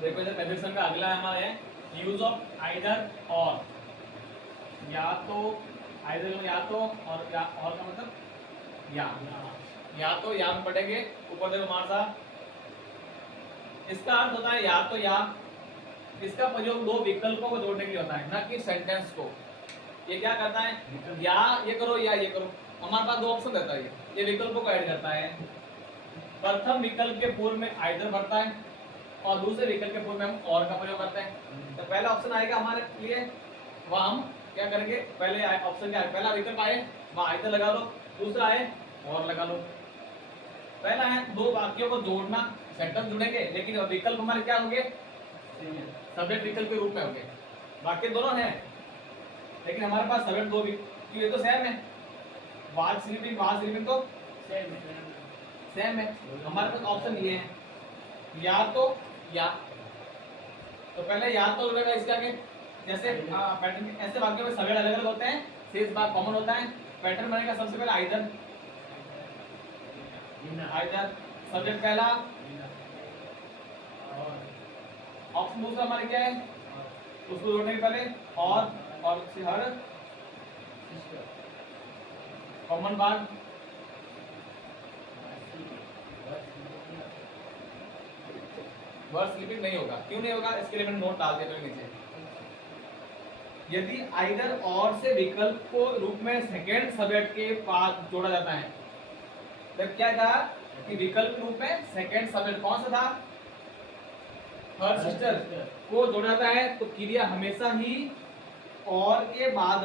देखो इधर कंजक्शन का अगला हमारा है यूज ऑफ आइदर और, या तो आइदर या तो, और या और का मतलब या तो या में पढ़ेंगे ऊपर देखो हमारा सा, इसका अर्थ होता है या तो या, इसका प्रयोग दो विकल्पों को जोड़ने के लिए होता है, ना कि सेंटेंस को। ये क्या करता है, या ये करो या ये करो, हमारे पास दो ऑप्शन रहता है, ये विकल्पों को ऐड करता है। प्रथम विकल्प के पूर्व में आइदर भरता है और दूसरे विकल्प के पूर्व में हम और का प्रयोग करते हैं। तो पहला ऑप्शन आएगा हमारे लिए, वह हम क्या करेंगे, पहले ऑप्शन क्या है, पहला विकल्प आए वहां आइदर लगा लो, दूसरा आए और लगा लो। पहला है दो वाक्यों को जोड़ना, सेंटेंस जुड़ेंगे, लेकिन विकल्प हमारे क्या होंगे, सब्जेक्ट विकल्प के रूप में होंगे। वाक्य दोनों हैं लेकिन हमारे पास सब्जेक्ट दो क्यों, ये तो सेम है, वाज स्लीपिंग तो सेम है। हमारे पास ऑप्शन ये है या तो या, तो पहले या तो जुड़ेगा इसके आगे, जैसे पैटर्न ऐसे वाक्यों में सब्जेक्ट अलग अलग होते हैं, शेष भाग कॉमन होता है। पैटर्न बनेगा सबसे पहले आइदर, सब्जेक्ट पहला, ऑप्शन दूसरा हमारे क्या है, उसको जोड़ने के पहले और से हर कॉमन भाग, वर्ड स्लिपिंग नहीं होगा। क्यों नहीं होगा, इसके लिए मैंने नोट डाल दिया नीचे। यदि आइदर और से विकल्प को रूप में सेकेंड सब्जेक्ट के पास जोड़ा जाता है, तो क्या कहा कि विकल्प रूप में सेकेंड सब्जेक्ट कौन सा था, हर सिस्टर को जोड़ा जाता है, तो क्रिया हमेशा ही और के बाद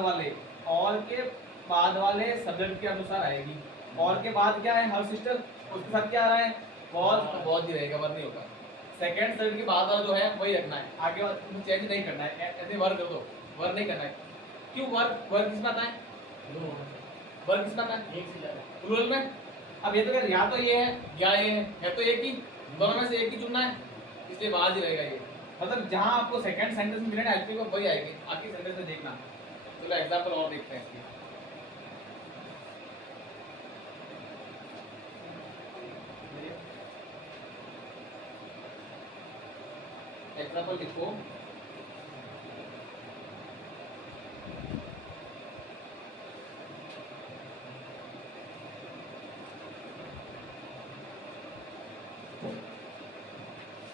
वाले सब्जेक्ट के अनुसार आएगी। और के बाद क्या है, हर सिस्टर, उसके साथ क्या आ रहा है, बहुत ही रहेगा, वर नहीं होगा। सेकेंड सब्जेक्ट के बाद वाला जो है वही रखना है, आगे वाला चेंज नहीं करना है, ऐसे वर कर दो, वर नहीं करना है। क्यों, वर किस में आता है, वर किस में आता है, प्लूरल में। अब ये तो या तो ये है या ये है तो एक ही, दोनों में से एक ही चुनना है, इसलिए बाज ही रहेगा ये। मतलब जहां आपको सेकंड सेंटेंस में मिलेगा एलपी को वही आएगी, आखिरी सेंटेंस में देखना। चलो एग्जांपल और देखते हैं इसकी। एग्जांपल लिखो,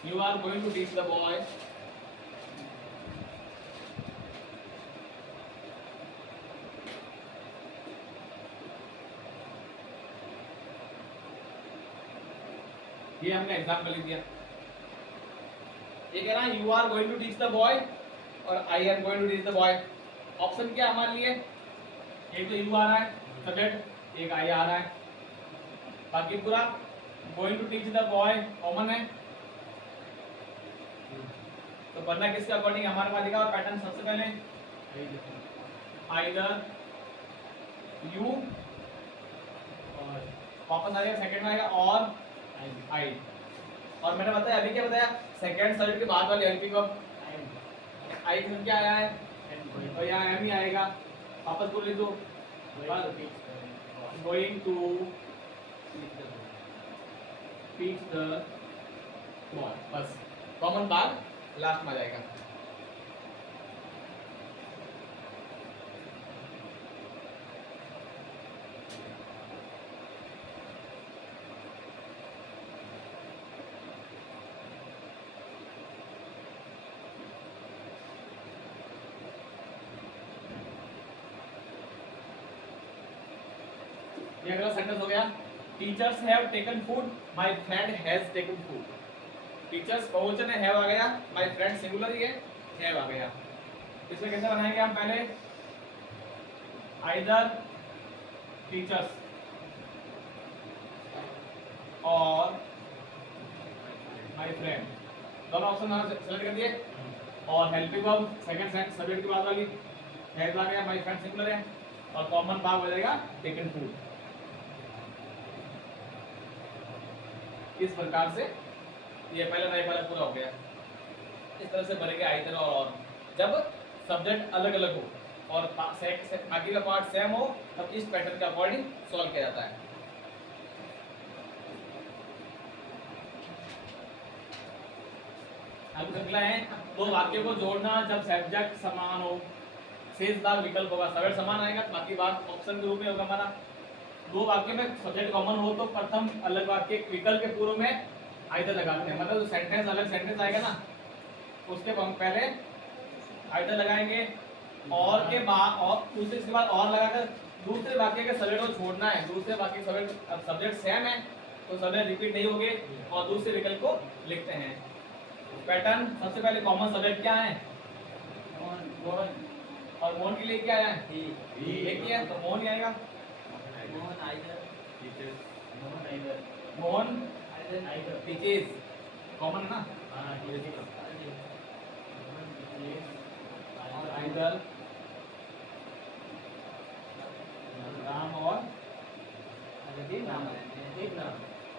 you are going to teach the boy ये हमने एग्जाम्पल लिख दिया। ये कह रहा है you are going to teach the boy और I am going to teach the boy. Option क्या हमारे लिए, एक तो यू आ रहा है सब्जेक्ट, एक आई आ रहा है, बाकी पूरा going to teach the boy common है। तो बनना किसके अकॉर्डिंग, हमारे पास लिखा पैटर्न सबसे पहले आइदर यू, और वापस आ जाएगा सेकंड में आएगा और आई। और मैंने बताया अभी क्या बताया, सेकंड सब्जेक्ट के बाद वाले एलपी को आई में क्या आया है, और यहाँ एम ही आएगा। वापस बोल दो, going to teach the boy, बस कॉमन भाग लास्ट में आ जाएगा। ये अगला सेंटेंस हो गया, teachers have taken food, my friend has taken food. Teachers बहुवचन है, हैव आ गया, माय फ्रेंड सिंगुलर ही है, हैव आ गया। इसमें कैसे बनाएंगे हम, पहले आइदर टीचर्स और माय फ्रेंड, दोनों ऑप्शन सेलेक्ट कर दिए, और helping verb second sentence subject के बाद वाली हैव आ गया, माय फ्रेंड सिंगुलर है, और कॉमन भाग हो जाएगा टेकन फूड। इस प्रकार से ये पहला नया वाला पूरा हो गया। इस तरह से बनेगा आइदर और जब सब्जेक्ट अलग अलग हो और बाकी का पार्ट सेम हो, तब इस पैटर्न के अकॉर्डिंग सॉल्व किया जाता है। अब अगला है दो वाक्यों को जोड़ना जब सब्जेक्ट समान हो, शेष भाग विकल्प होगा। सब्जेक्ट समान आएगा तो बाकी बात ऑप्शन के रूप में होगा हमारा। दो वाक्य में सब्जेक्ट कॉमन हो तो प्रथम अलग वाक्य विकल्प के पूर्व में आइदर लगाते हैं, मतलब जो सेंटेंस अलग सेंटेंस आएगा ना उसके पहले आइदर लगाएंगे और के बाद और दूसरे के बाद और लगाकर दूसरे वाक्य के सब्जेक्ट को छोड़ना है। दूसरे वाक्य सब्जेक्ट सेम है तो सब्जेक्ट रिपीट नहीं होंगे और दूसरे विकल्प को लिखते हैं। पैटर्न सबसे पहले कॉमन सब्जेक्ट क्या है? मोहन। और मोहन के लिए क्या है? एक ही है तो मोहन ही आएगा। मोहन टीचर्स कॉमन है ना? आइदर राम और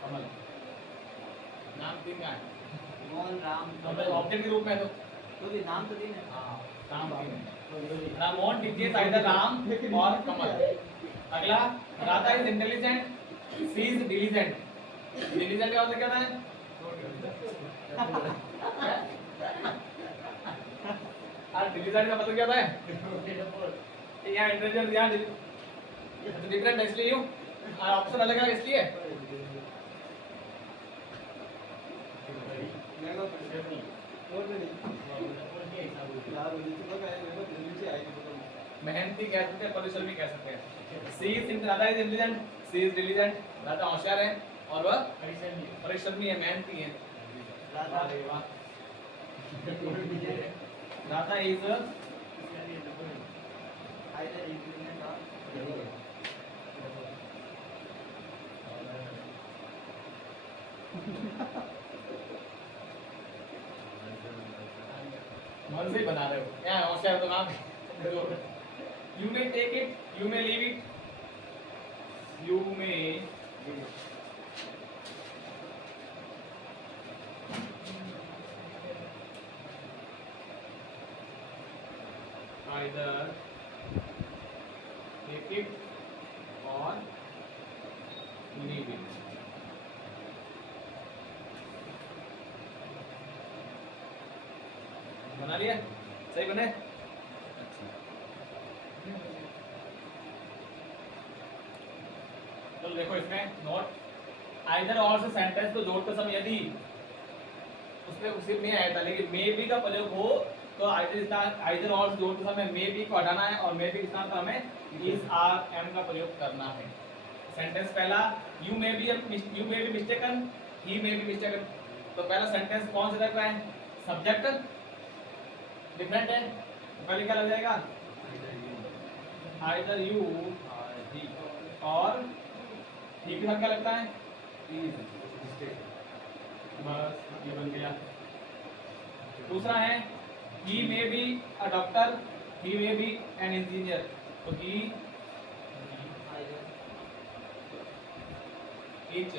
कमल। नाम तीन का है, मोहन राम ऑब्जेक्ट के रूप में तो भी नाम तो तीन है। नाम तीन है। मोहन टीचर्स आइदर राम और कमल। अगला Radha is intelligent, she is diligent. Diligent का मतलब क्या है? डिलीजेंट का मतलब क्या होता है? यहाँ इंटेलिजेंट यहाँ डिफरेंट इसलिए यूं ऑप्शन अलग अलग इसलिए मेहनती कह सकते हैं, परिश्रमी कह सकते हैं। She is Radha is intelligent, she is diligent. Radha होशियार है और वह परिश्रमी है, मेहनती है। राधा इज मन से बना रहे हो यहाँ होशियार तो नाम you may take it, you may leave it, you may either take it और लीव इट। बना लिया? सही बने? तो देखो इसमें नोट आइदर और से सेंटेंस को जोड़ते समय यदि उसमें उसी में आया था, लेकिन मे बी का प्रयोग हो तो आइदर और से जोड़ते समय मे बी को हटाना है और मे बी के स्थान पर हमें इज आर एम का प्रयोग करना है। सेंटेंस पहला you may be mistaken, he may B mistaken. तो पहला सेंटेंस कौन से टाइप का है? सब्जेक्ट डिफरेंट है तो पहले क्या लग जाएगा? आइदर यू और ही के साथ क्या लगता है? बस ये बन गया। दूसरा है he may be a doctor, he may be an engineer. तो he is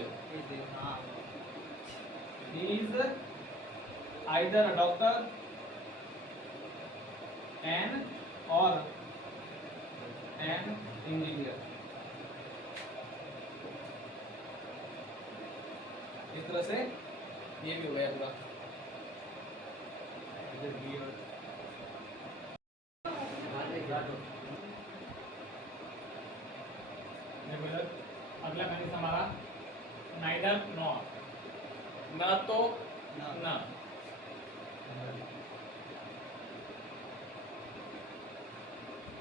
either a doctor an और एन इंजीनियर। इस तरह से ये भी हो गया पूरा। अगला मैंने हमारा नाइदर नॉर, न तो न।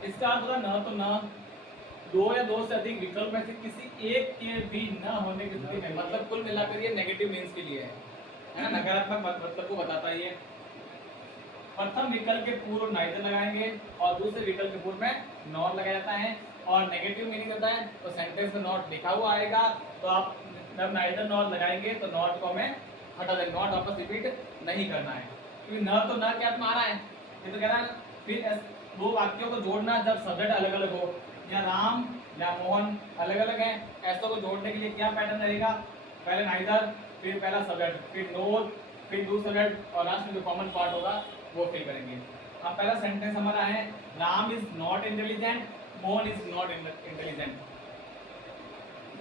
इसका अर्थ होगा न तो न, दो या दो से अधिक विकल्प में से किसी एक के भी न होने की स्थिति में। मतलब कुल मिलाकर ये नेगेटिव मीन्स के लिए है ना, नकारात्मक मतलब को बताता है ये। प्रथम विकल्प के पूर्व नाइदर लगाएंगे और दूसरे विकल्प के पूर्व में नॉट लगाया जाता है। और नेगेटिव मीनिंग होता है तो सेंटेंस में नॉट लिखा हुआ आएगा तो आप जब नाइदर नॉट लगाएंगे तो नॉट को हमें हटा देंगे, नॉट वापस रिपीट नहीं करना है क्योंकि न तो न क्या आ रहा है, ये तो कह रहा है फिर दो वाक्यों को जोड़ना जब सब्जेक्ट अलग अलग हो, या राम या मोहन अलग अलग हैं, ऐसों को जोड़ने के लिए क्या पैटर्न रहेगा? पहले नाइदर, फिर पहला सब्जेक्ट, फिर नोट, फिर दूसरा सब्जेक्ट और लास्ट में जो कॉमन पार्ट होगा वो फिल करेंगे। अब पहला सेंटेंस हमारा है Ram is not intelligent, Mohan is not intelligent.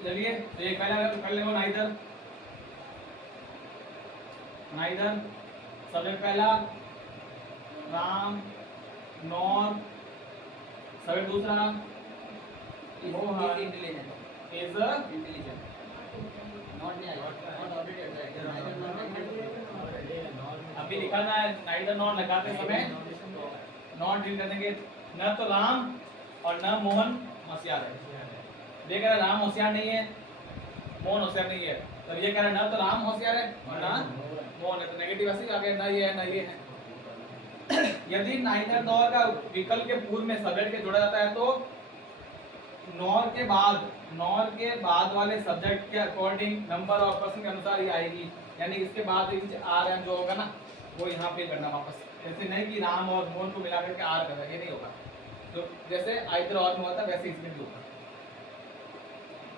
चलिए तो ये पहला कर ले नाइदर, नाइदर सब्जेक्ट पहला राम नॉर, सब्जेक्ट दूसरा Mohan intelligent is intelligent not नहीं आएगा नॉट ऑलरेडी अभी लिखा ना नाइदर नॉट लगाते समय नॉट रीड करेंगे। न तो राम और न मोहन होशियार है। ये कह रहा है राम होशियार नहीं है, मोहन होशियार नहीं है, तो ये कह रहा है न तो राम होशियार है और न मोहन है, तो नेगेटिव ऐसे ही आ गया, ना ये है ना ये है। यदि नाइदर नॉर का विकल्प के पूर्व में सब्जेक्ट के जोड़ा जाता है तो नॉर के बाद वाले सब्जेक्ट के अकॉर्डिंग नंबर और पर्सन के अनुसार ये आएगी, यानी इसके बाद आर एम जो होगा ना वो यहाँ पे करना वापस। ऐसे नहीं कि राम और मोहन को मिला करके आर करना, ये नहीं होगा। तो जैसे आइदर और में होता है वैसे इसमें भी होगा।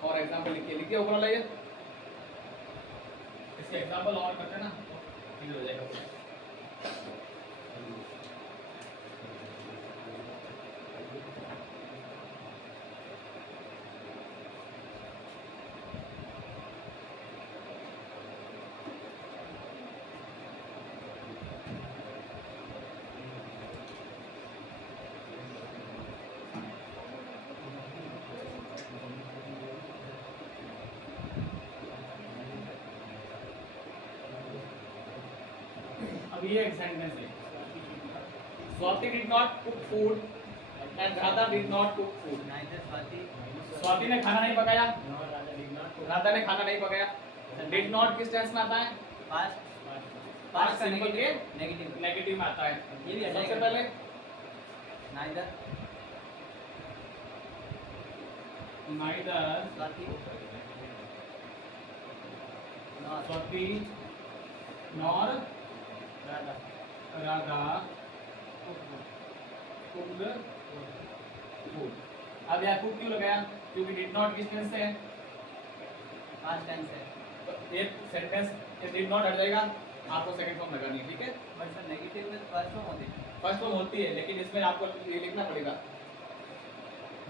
और एग्जांपल लिखिए ऊपर वाला ये, इसके एग्जांपल और करते हैं ना तो हो जाएगा। अब ये एक सेंटेंस है, Swati did not cook food and Radha did not cook food. Neither Swati ने खाना नहीं पकाया, राधा ने खाना नहीं पकाया। डिड नॉट किस टेंस में आता है? पास्ट पास्ट सिंपल के नेगेटिव नेगेटिव में आता है। ये भी सबसे पहले neither neither Swati not Swati nor Radha Radha cooked food. अब यहाँ कुक क्यों लगाया? क्योंकि डिड नॉट किस टेंस से है? पास्ट टेंस है तो एक सेंटेंस ये डिड नॉट हट जाएगा, आपको सेकंड फॉर्म लगानी है, ठीक है? बट सर नेगेटिव में फर्स्ट फॉर्म होती है। फर्स्ट फॉर्म होती है लेकिन इसमें आपको ये लिखना पड़ेगा,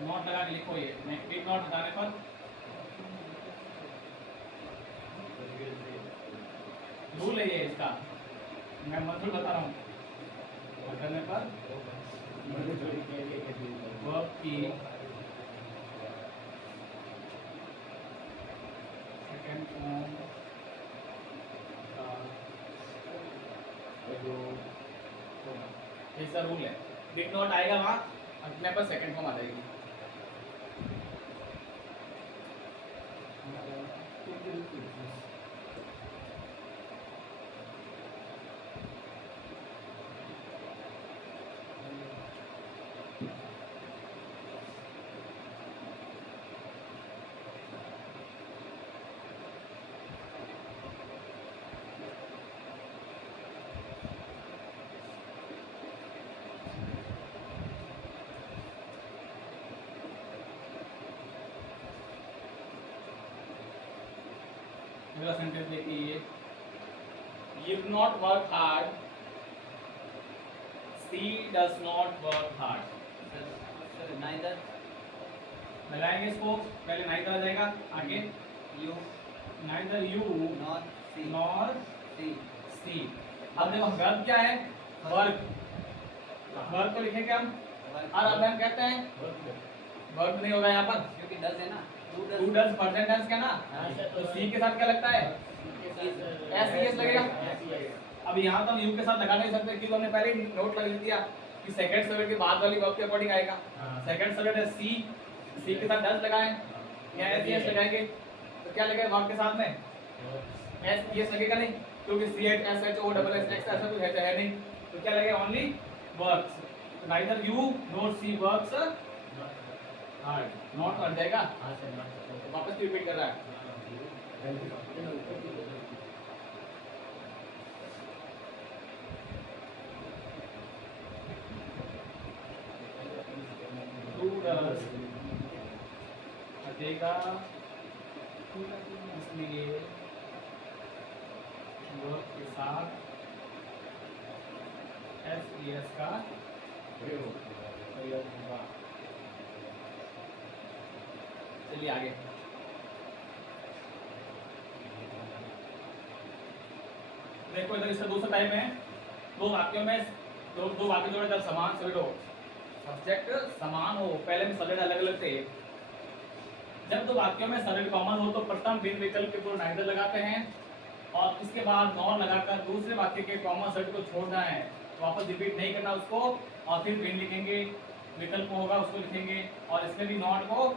नॉट लगा के लिखो। ये डिड नॉट हटाने पर रूल है ये इसका, मैं मतलब बता रहा हूँ। हटाने पर वर्ब की सेकंड फॉर्म का प्रयोग होगा, ऐसा रूल है। डिड नॉट आएगा वहाँ, हटने पर सेकंड फॉर्म आ जाएगी। अगला सेंटेंस देखिए, you do not work hard, she does not work hard। Sir neither लगाएंगे इसको, पहले नाइदर आ जाएगा, आगे you neither you not see nor see see. अब देखो वर्ब क्या है? वर्क। वर्ब को लिखेंगे हम, और अब हम कहते हैं वर्ब नहीं होगा यहाँ पर क्योंकि डज है ना टू डज प्रेजेंट टेंस का ना, तो सी के साथ क्या लगता है? एस एस लगेगा। अब यहाँ तो हम यू के साथ लगा नहीं सकते क्योंकि हमने पहले ही नोट लगा दिया कि सेकंड सब्जेक्ट के बाद वाली वर्ब के अकॉर्डिंग आएगा। सेकंड सब्जेक्ट है सी, सी के साथ डज लगाएं या एस एस लगाएंगे तो क्या लगेगा वर्ब के साथ में? एस एस लगेगा नहीं, क्योंकि C H S H O double S X ऐसा कुछ है नहीं, तो क्या लगेगा? Only verbs. Neither you not see verbs hard, not हट जाएगा, वापस रिपीट कर रहा है। टू डज हटेगा, इसलिए वर्ब के साथ एस एस का प्रयोग होगा। चलिए आगे। देखो इधर इसका दूसरा टाइप है दो वाक्यों में दो वाक्य जोड़े जब समान सब्जेक्ट हो, सब्जेक्ट समान हो, पहले में सब्जेक्ट अलग अलग थे, जब दो वाक्यों में सब्जेक्ट कॉमन हो तो प्रथम भिन्न विकल्प के पूर्व नाइदर लगाते हैं और इसके बाद नॉट लगाकर दूसरे वाक्य के कॉमन सब्जेक्ट को छोड़ना है, वापस रिपीट नहीं करना उसको, और फिर भिन्न लिखेंगे, विकल्प होगा उसको लिखेंगे और इसमें भी नॉट को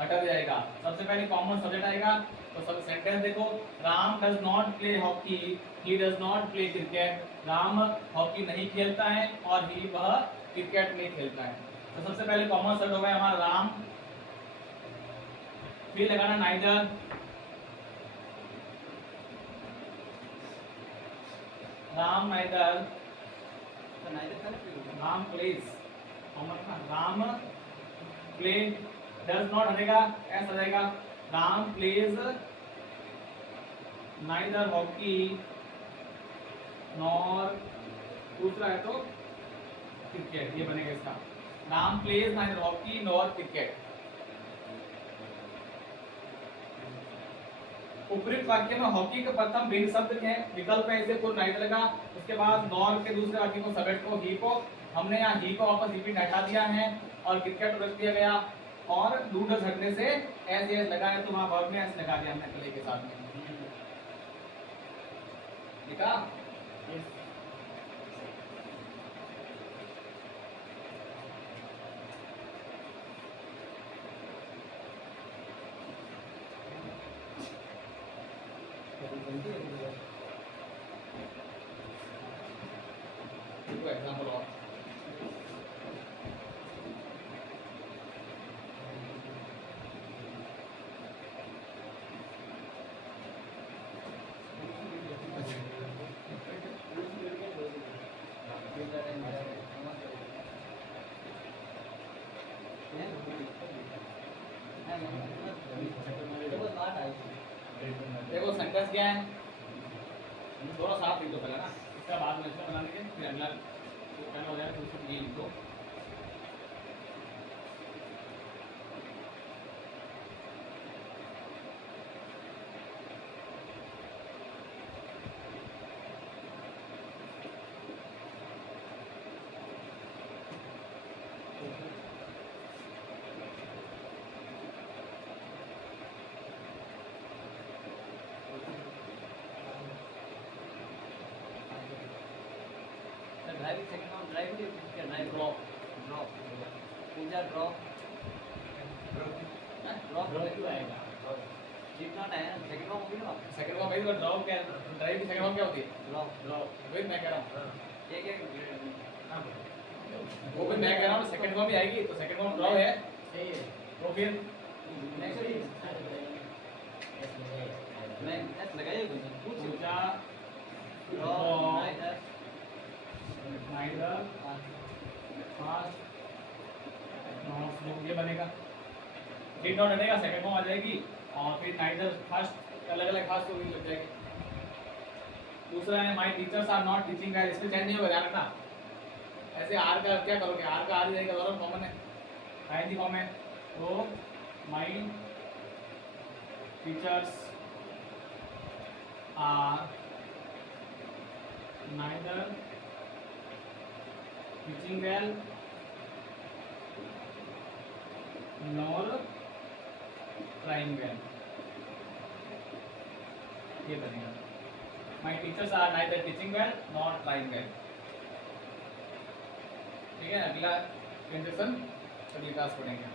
हटा दिया जाएगा। सबसे पहले कॉमन सब्जेक्ट आएगा, तो सब सेंटेंस देखो, Ram does not play hockey, he does not play cricket, Ram hockey नहीं खेलता है और ही वह क्रिकेट नहीं खेलता है। तो सबसे पहले कॉमन शब्द होगा हमारा राम, फिर लगाना नाइदर, राम नाइदर, तो neither correct Ram plays, Ram play, does not हटेगा, एस आ जाएगा, Ram plays neither hockey nor, दूसरा है तो क्रिकेट, ये बनेगा इसका, Ram plays neither hockey nor cricket. उपयुक्त वाक्य में हॉकी का प्रथम भिन्न शब्द है, विकल्प है, इसे पूर्ण नाइदर लगा, उसके बाद नॉर के दूसरे वाक्य को सब्जेक्ट को ही को, हमने यहाँ ही को वापस रिपीट हटा दिया है और क्रिकेट रख दिया गया, और डूडस हटने से एस एस लगा है तो वहां वर्ब में एस लगा दिया हमने प्ले के साथ में, ठीक है। एग्जाम्पल और देखो सेंटेंस क्या है, थोड़ा साफ लिख दो पहले ना, इसका बाद में इसमें बनाने के फिर अगला पहले हो जाएगा, तो उसको ये लिख दो। ड्राइविंग सेकंड नाउन ड्राइविंग क्या ड्राइव ड्रॉप, ड्रॉप पूजा ड्रॉप ड्रॉप क्यों आएगा, डिड नॉट है सेकंड नाउन होगी ना सेकंड फॉर्म भाई, ड्रॉप क्या है, ड्राइव की सेकंड फॉर्म क्या होती है, ड्रॉप ड्रॉप, वही मैं कह रहा हूँ, एक एक वो भी मैं कह रहा हूँ सेकंड फॉर्म भी आएगी, तो सेकंड फॉर्म ड्रॉप है, सही है तो फिर मैं एस लगाइए कुछ पूजा drop neither neither fast not, ये बनेगा, डिड नॉट हटेगा, सेकंड फॉर्म आ जाएगी, और फिर नाइदर फर्स्ट अलग अलग फास्ट को भी लग जाएगी। दूसरा है my teachers are not teaching guide, इसमें चेंज नहीं होगा, ध्यान रखना, ऐसे आर का क्या करोगे, आर का आर जाएगा, दोनों कॉमन है, आईएनजी फॉर्म है, तो my teachers are neither teaching well nor trying well, ये बनेगा, my teachers are neither teaching well nor trying well, ठीक है। अगला कंडीशन अगली क्लास पढ़ेंगे।